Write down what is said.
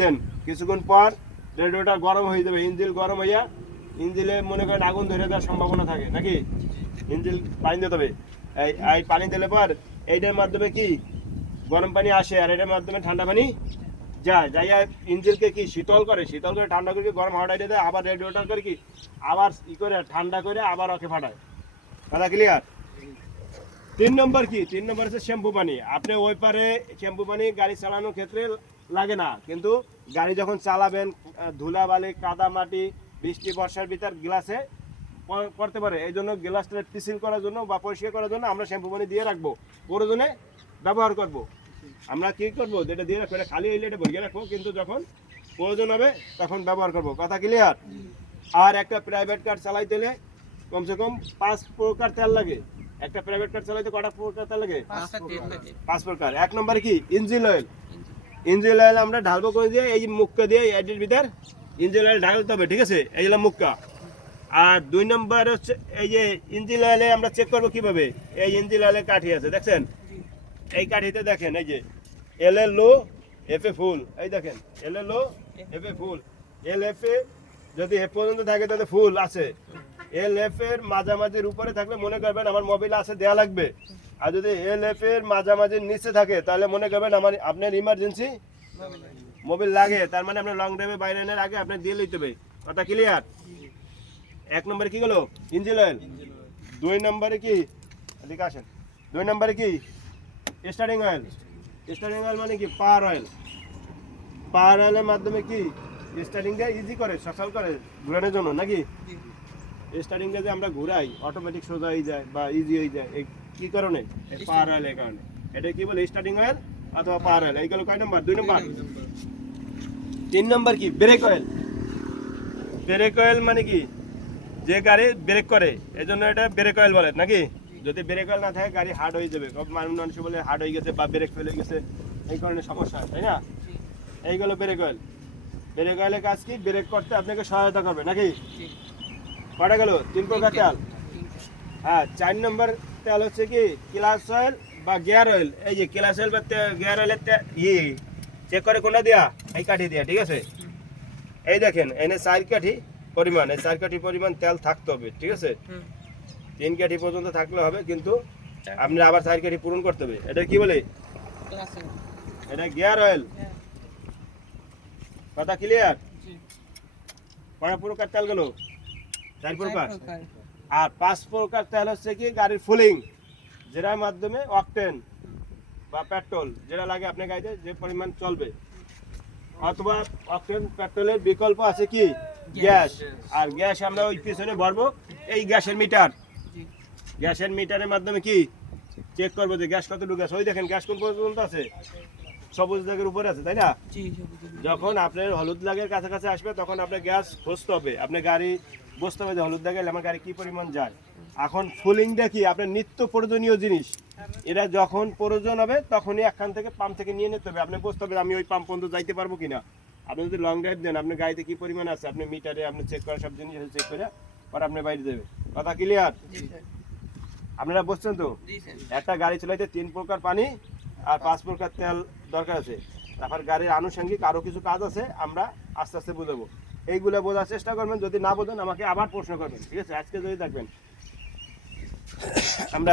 দেন কিছুক্ষণ পর রেডিওটা গরম হয়ে যাবে, ইঞ্জিল গরম হইয়া ইঞ্জিলে মনে করেন আগুন ধরে দেওয়ার সম্ভাবনা থাকে নাকি। ইঞ্জিল পানি দিতে হবে, এই পানি দিলে পর এইটার মাধ্যমে কি গরম পানি আসে আর এটার মাধ্যমে ঠান্ডা পানি যায়, যাইয়া ইঞ্জিলকে কি শীতল করে ঠান্ডা করে গরম হাওয়াটা দেয়, আবার রেডিওটার করে কি আবার ই করে ঠান্ডা করে আবার ওকে ফাটায়। কথা ক্লিয়ার? 3 নম্বর কি, 3 নম্বর হচ্ছে শ্যাম্পু পানি। আপনি ওই পারে শ্যাম্পু পানি গাড়ি চালানোর ক্ষেত্রে লাগে না, কিন্তু গাড়ি যখন চালাবেন ধুলাবালি কাদা মাটি বৃষ্টি বর্ষার ভিতর গ্লাসে করতে পারে, এই জন্য গ্লাসটা পিসিল করার জন্য বা পরিষ্কার করার জন্য আমরা শ্যাম্পু পানি দিয়ে রাখবো, প্রয়োজনে ব্যবহার করব। আমরা কি করবো, যেটা দিয়ে রাখবো খালি হইলে এটা ভরিয়ে রাখবো, কিন্তু যখন প্রয়োজন হবে তখন ব্যবহার করব। কথা ক্লিয়ার? আর একটা প্রাইভেট কার চালাইতে হলে কমসে কম 5 প্রকার তেল লাগে। একটা প্রাইভেট কার চালাইতে কটা প্রকার তেল লাগে? 5 প্রকার। 1 নম্বরে কি ইঞ্জিন অয়েল। ইঞ্জিন অয়েল আমরা ঢালবো করে দিয়ে এই মুখটা দিয়ে এটির ভিতর ইঞ্জিন অয়েল ঢালতে হবে, ঠিক আছে? এই হলো মুখটা। আর 2 নম্বর হচ্ছে এই যে ইঞ্জিন অয়েলে আমরা চেক করবো কিভাবে, এই ইঞ্জিন অয়েলের কাঠি আছে দেখছেন, এই কাঠিতে দেখেন এই যে এল এ লো এফ এ ফুল, এই দেখেন এল এ লো এফ এ ফুল। এল এফ এ যদি এ পর্যন্ত থাকে তাহলে ফুল আছে, এল এফ এর মাঝামাঝির উপরে থাকলে মনে করবেন আমার মোবিল আছে দেয়া লাগবে, আর যদি এল এফ এর মাঝামাঝির নিচে থাকে তাহলে মনে করবেন আমার আপনার ইমার্জেন্সি মোবিল লাগে, তার মানে আপনার লং ড্রাইভে বাইরে আনার আগে আপনার দিয়ে লইতে হবে। কথা ক্লিয়ার? 1 নম্বরে কি গেল ইঞ্জিন অয়েল। 2 নম্বরে কি, এদিকে আসেন, 2 নম্বরে কি স্টার্টিং অয়েল। স্টার্টিং অয়েল মানে কি পাওয়ার অয়েল। পাওয়ার অয়েলের মাধ্যমে কি স্টার্টিংটা ইজি করে, সচল করে ঘোরানোর জন্য নাকি। স্টার্টিংটা যে আমরা ঘুরাই অটোমেটিক সোজা হয়ে যায় বা ইজি হয়ে যায়, এই কি কারণে? পাওয়ার অয়েলের কারণে। এটা কি বলে স্টার্টিং অয়েল অথবা পাওয়ার অয়েল। এইগুলো কয় নম্বর? 2 নম্বর। 3 নম্বর কি ব্রেক অয়েল। ব্রেক অয়েল মানে কি যে গাড়ি ব্রেক করে এজন্য এটা ব্রেক অয়েল বলে নাকি। যদি ব্রেক অয়েল না থাকে গাড়ি হার্ড হয়ে যাবে, মানুষ বলে হার্ড হয়ে গেছে বা ব্রেক ফেলে গেছে, এই কারণে সমস্যা হয়, তাই না? এইগুলো ব্রেক অয়েল। ব্রেক অয়েলের কাজ কি ব্রেক করতে আপনাকে সহায়তা করবে নাকি। কটা গেল? 3 প্রকার তেল। হ্যাঁ, 4 নম্বর তেল হচ্ছে কি ক্লাচ অয়েল বা গিয়ার অয়েল। এই যে ক্লাচ অয়েল বা গিয়ার অয়েলের চেক করে কোনটা দেয়া, এই কাঠি দেয়া, ঠিক আছে? এই দেখেন এনে 4 কাঠি পরিমাণ, এই 4 কাঠি পরিমাণ তেল থাকতে হবে, ঠিক আছে? 3 কাঠি পর্যন্ত থাকলে হবে, কিন্তু আপনি আবার 4 কাঠি পূরণ করতে হবে। এটা কি বলে? এটা গিয়ার অয়েল। কথা ক্লিয়ার? কটা প্রকার তেল গেল? 4 প্রকার। আর 5 প্রকার তেল হচ্ছে কি গাড়ির ফুলিং, যেটার মাধ্যমে অকটেন বা পেট্রোল যেটা লাগে আপনার গাড়িতে যে পরিমাণ চলবে, অথবা অকটেন পেট্রোলের বিকল্প আছে কি গ্যাস। আর গ্যাস আমরা ওই পিছনে ভরবো, এই গ্যাসের মিটার। গ্যাসের মিটারের মাধ্যমে কি চেক করবো যে গ্যাস কতটুকু গ্যাস। ওই দেখেন গ্যাস কোন পর্যন্ত আছে, সবুজ দাগের উপরে আছে, তাই না? যখন আপনার হলুদ দাগের কাছাকাছি আসবে তখন আপনার গ্যাস খুঁজতে হবে, আপনার গাড়ি বুঝতে হবে যে হলুদ দাগে আমার গাড়ি কি পরিমাণ যায়। এখন ফুলিংটা কি আপনার নিত্য প্রয়োজনীয় জিনিস, এটা যখন প্রয়োজন হবে তখনই একখান থেকে পাম্প থেকে নিয়ে নিতে হবে। আপনি বুঝতে হবে আমি ওই পাম্প পর্যন্ত যাইতে পারবো কিনা। আপনি যদি লং ড্রাইভ দেন আপনার গাড়িতে কি পরিমাণ আছে আপনি মিটারে আপনি চেক করা, সব জিনিস চেক করে পরে আপনি বাইরে দেবে। কথা ক্লিয়ার? আপনারা বুঝছেন তো? একটা গাড়ি চালাইতে 3 প্রকার পানি আর 5 প্রকার তেল দরকার আছে। তারপর গাড়ির আনুষঙ্গিক আরো কিছু কাজ আছে, আমরা আস্তে আস্তে বুঝাবো। এইগুলো বোঝার চেষ্টা করবেন, যদি না বোঝেন আমাকে আবার প্রশ্ন করবেন, ঠিক আছে? আজকে যদি দেখবেন আমরা